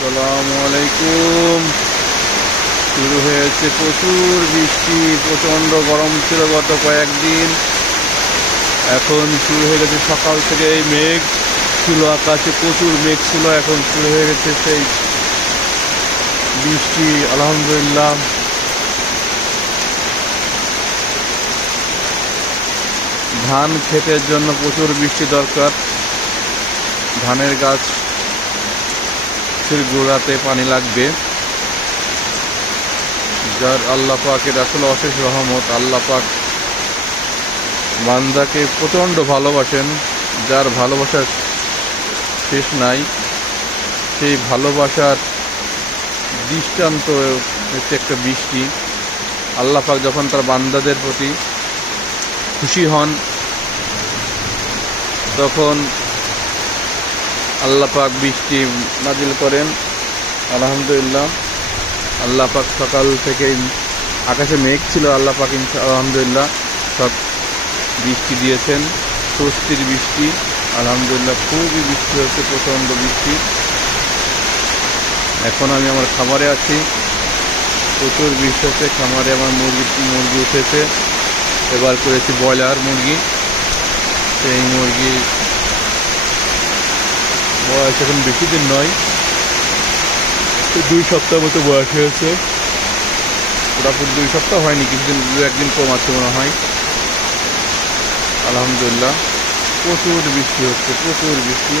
আসসালামু আলাইকুম। শুরু হয়েছে প্রচুর বৃষ্টি, প্রচণ্ড গরম ছিল গত কয়েকদিন। এখন শুরু হয়ে গেছে সকাল থেকে মেঘ ছিল, আকাশে প্রচুর মেঘ ছিল, এখন শুরু হয়ে গেছে সেই বৃষ্টি। আলহামদুলিল্লাহ, ধান ক্ষেতের জন্য প্রচুর বৃষ্টি দরকার। ধানের গাছ গোড়াতে পানি লাগবে, যার আল্লাহ পাকের আসলে অশেষ রহমত। আল্লাহ পাক বান্দাকে প্রচণ্ড ভালোবাসেন, যার ভালোবাসার শেষ নাই। সেই ভালোবাসার দৃষ্টান্ত হচ্ছে একটা বৃষ্টি। আল্লাহ পাক যখন তার বান্দাদের প্রতি খুশি হন, তখন আল্লাহ পাক বৃষ্টি নাজিল করেন। আলহামদুলিল্লাহ, আল্লাহ পাক সকাল থেকেই আকাশে মেঘ ছিল, আল্লাহ পাক আলহামদুলিল্লাহ সব বৃষ্টি দিয়েছেন, স্বস্তির বৃষ্টি। আলহামদুলিল্লাহ, খুবই বৃষ্টি হচ্ছে, প্রচণ্ড বৃষ্টি। এখন আমি আমার খামারে আছি, প্রচুর বৃষ্টি হচ্ছে। খামারে আমার মুরগি উঠেছে। এবার করেছি ব্রয়লার মুরগি। সেই মুরগি বয়স এখন বেশি দিন নয়, 2 সপ্তাহ মতো বয়স হয়েছে। পুরাপুরি 2 সপ্তাহ হয়নি, কিছুদিন 1 দিন কম আছে মনে হয়। আলহামদুলিল্লাহ, প্রচুর বৃষ্টি হচ্ছে, প্রচুর বৃষ্টি।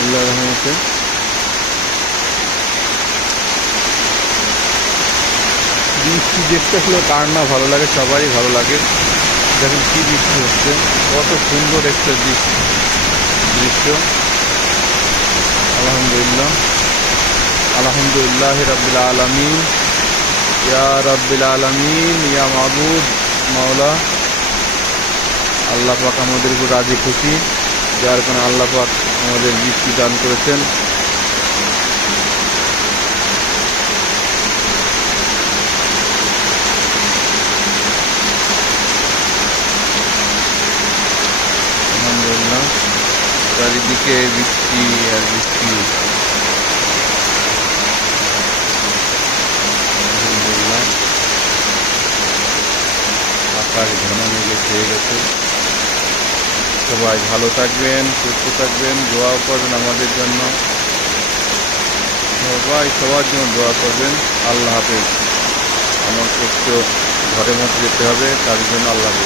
আল্লাহর রহমতে বৃষ্টি দেখতে আসলে কার না ভালো লাগে, সবারই ভালো লাগে। দেখেন কি বৃষ্টি হচ্ছে, কত সুন্দর একটা দৃশ্য। আলহামদুলিল্লাহ, আলহামদুলিল্লাহ রাব্বিল আলামিন, ইয়া রাব্বিল আলামিন, ইয়া মাবুদ মাওলা। আল্লাহ পাক আমাদের উপর রাজি খুশি, যার কারণে আল্লাহ পাক আমাদের বৃষ্টি দান করেছেন। আলহামদুলিল্লাহ, চারিদিকে বৃষ্টি আর বৃষ্টি। আলহামদুলিল্লাহ, আকাশ ঘন মেঘে ছেয়ে গেছে। সবাই ভালো থাকবেন, সুস্থ থাকবেন, দোয়া করবেন আমাদের জন্য। সবাই সবার জন্য দোয়া করবেন। আল্লাহ হাফেজ। আমার একটু ঘরের মধ্যে যেতে হবে, তার জন্য আল্লাহ হাফেজ।